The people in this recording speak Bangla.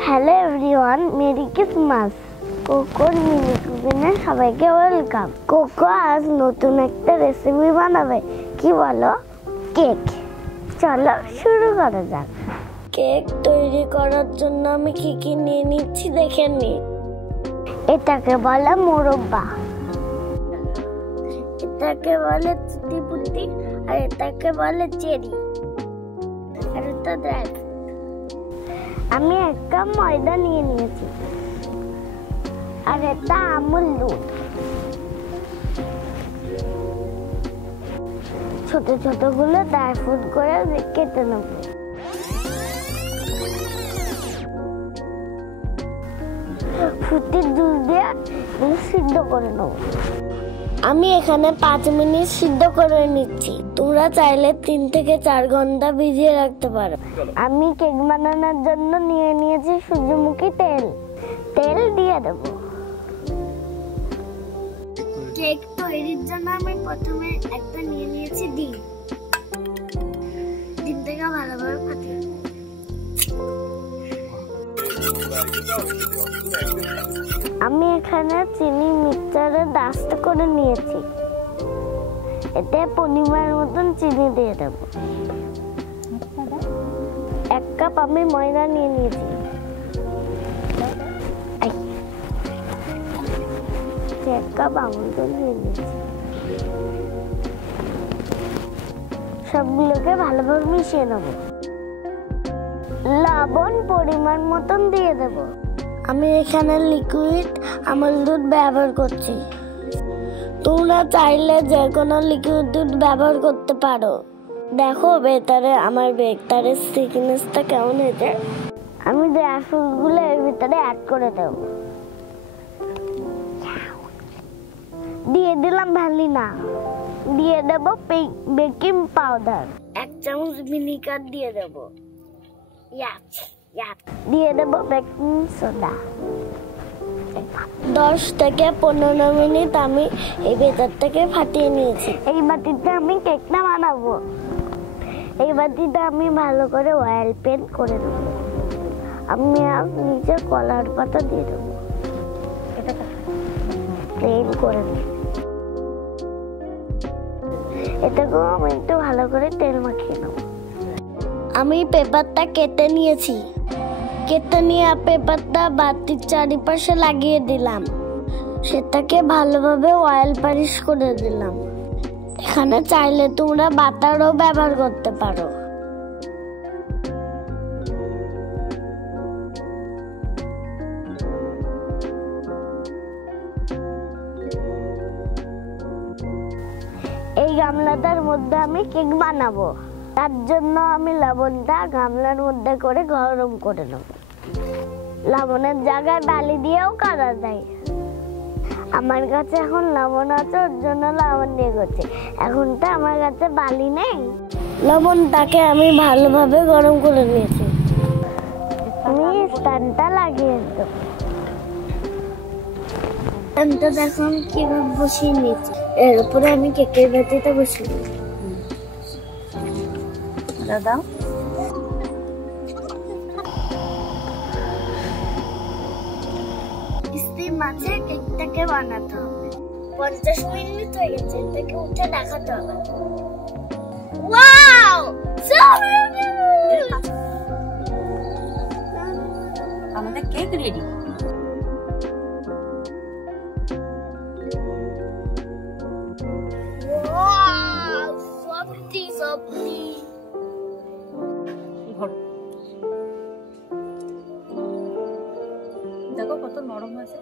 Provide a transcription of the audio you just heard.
Hello everyone, merry Christmas. কোকোর মিনি কুকিংয়ে সবাইকে ওয়েলকাম। কোকো আজ নতুন একটা রেসিপি বানাবে, কি বলো? কেক। চলো শুরু করা যাক। কেক তৈরি করার জন্য আমি কি কি নিয়ে নিচ্ছি দেখে নি। এটাকে বলে মুরব্বা, এটাকে বলে তুতি পুতি, আর এটাকে বলে চেরি, আর এটা ড্রাই ফ্রুট। আমি এক কাপ ময়দা নিয়ে নিয়েছি, আর এটা আমুল দুধ। ছোট ছোট গুলো ড্রাই ফ্রুট করে কেটে নেব। ফুটির দুধ দিয়ে সিদ্ধ করে নেব। আমি এখানে 5 মিনিট সিদ্ধ করে নিচ্ছি। তোমরা চাইলে 3 থেকে 4 ঘন্টা ভিজিয়ে রাখতে পারো। আমি কেক বানানোর জন্য নিয়ে নিয়েছি সূর্যমুখী তেল। তেল দিয়ে দেব। কেক তৈরির জন্য আমি প্রথমে একটা নিয়ে নিয়েছি ডিম। ডিমটাকে ভালোভাবে ফাটিয়ে নেব। আমি এখানে চিনি মিক্সচারে ডাস্ট করে নিয়েছি। এতে পরিমাণ মতন চিনি দিয়ে দেব। 1 কাপ আমি ময়দা নিয়ে নিয়েছি। 1 কাপ আমুল দুধ নিয়ে নিয়েছি। সবগুলোকে ভালোভাবে মিশিয়ে নেব। লবণ পরিমাণ মতন দিয়ে দেব। আমি এখানে লিকুইড আমুল দুধ ব্যবহার করছি। তোমরা চাইলে যে কোনো লিকুইড দুধ ব্যবহার করতে পারো। দেখো আমার বেটারের থিকনেসটা কেমন হয়েছে। আমি ড্রাই ফ্রুটগুলো এর ভিতরে অ্যাড করে দেব। দিয়ে দিলাম ভ্যানিলা, দিয়ে দেব বেকিং পাউডার, 1 চামচ ভিনিগার দিয়ে দেব, দিয়ে দেব বেকিং সোডা। 10 থেকে 15 মিনিট আমি এই বেটারটাকে ফাটিয়ে নিয়েছি। এই বাটিতে আমি কেকটা বানাবো। এই বাটিটা আমি ভালো করে অয়েল পেন্ট করে দেব। আমি আর নিচে কলার পাতা দিয়ে দেবো। এটা প্লেন করে দেব। এটাকেও আমি একটু ভালো করে তেল মাখিয়ে নেব। আমি পেপারটা কেটে নিয়েছি। কেটে নিয়ে পেপারটা বাটির চারিপাশে লাগিয়ে দিলাম। সেটাকে ভালোভাবে অয়েল পালিশ করে দিলাম। এখানে চাইলে তোমরা বাটারও ব্যবহার করতে পারো। এই গামলাটার মধ্যে আমি কেক বানাবো। তার জন্য আমি লবণটা গামলার মধ্যে করে গরম করে নেব। লবণের জায়গায় বালি দিয়েও করা যায়। আমার কাছে এখন লবণ আছে, ওর জন্য লবণ দিয়ে করছি। এখন তো আমার কাছে বালি নেই। লবণটাকে আমি ভালোভাবে গরম করে নিয়েছি। আমি স্ট্যান্ডটা লাগিয়ে দেব। স্ট্যান্ডটা দেখুন কিভাবে বসিয়ে নিয়েছি। এর উপরে আমি কেকের বাটিটা বসিয়ে দিয়েছি। দাদা স্টিম মাঝে কেকটাকে বানাতে হবে। 50 মিনিট হয়ে গেছে, এটাকে উঠে দেখাতে হবে। Wow, so beautiful! আমাদের cake ready. Wow, softy softy. দেখো কত নরম আছে।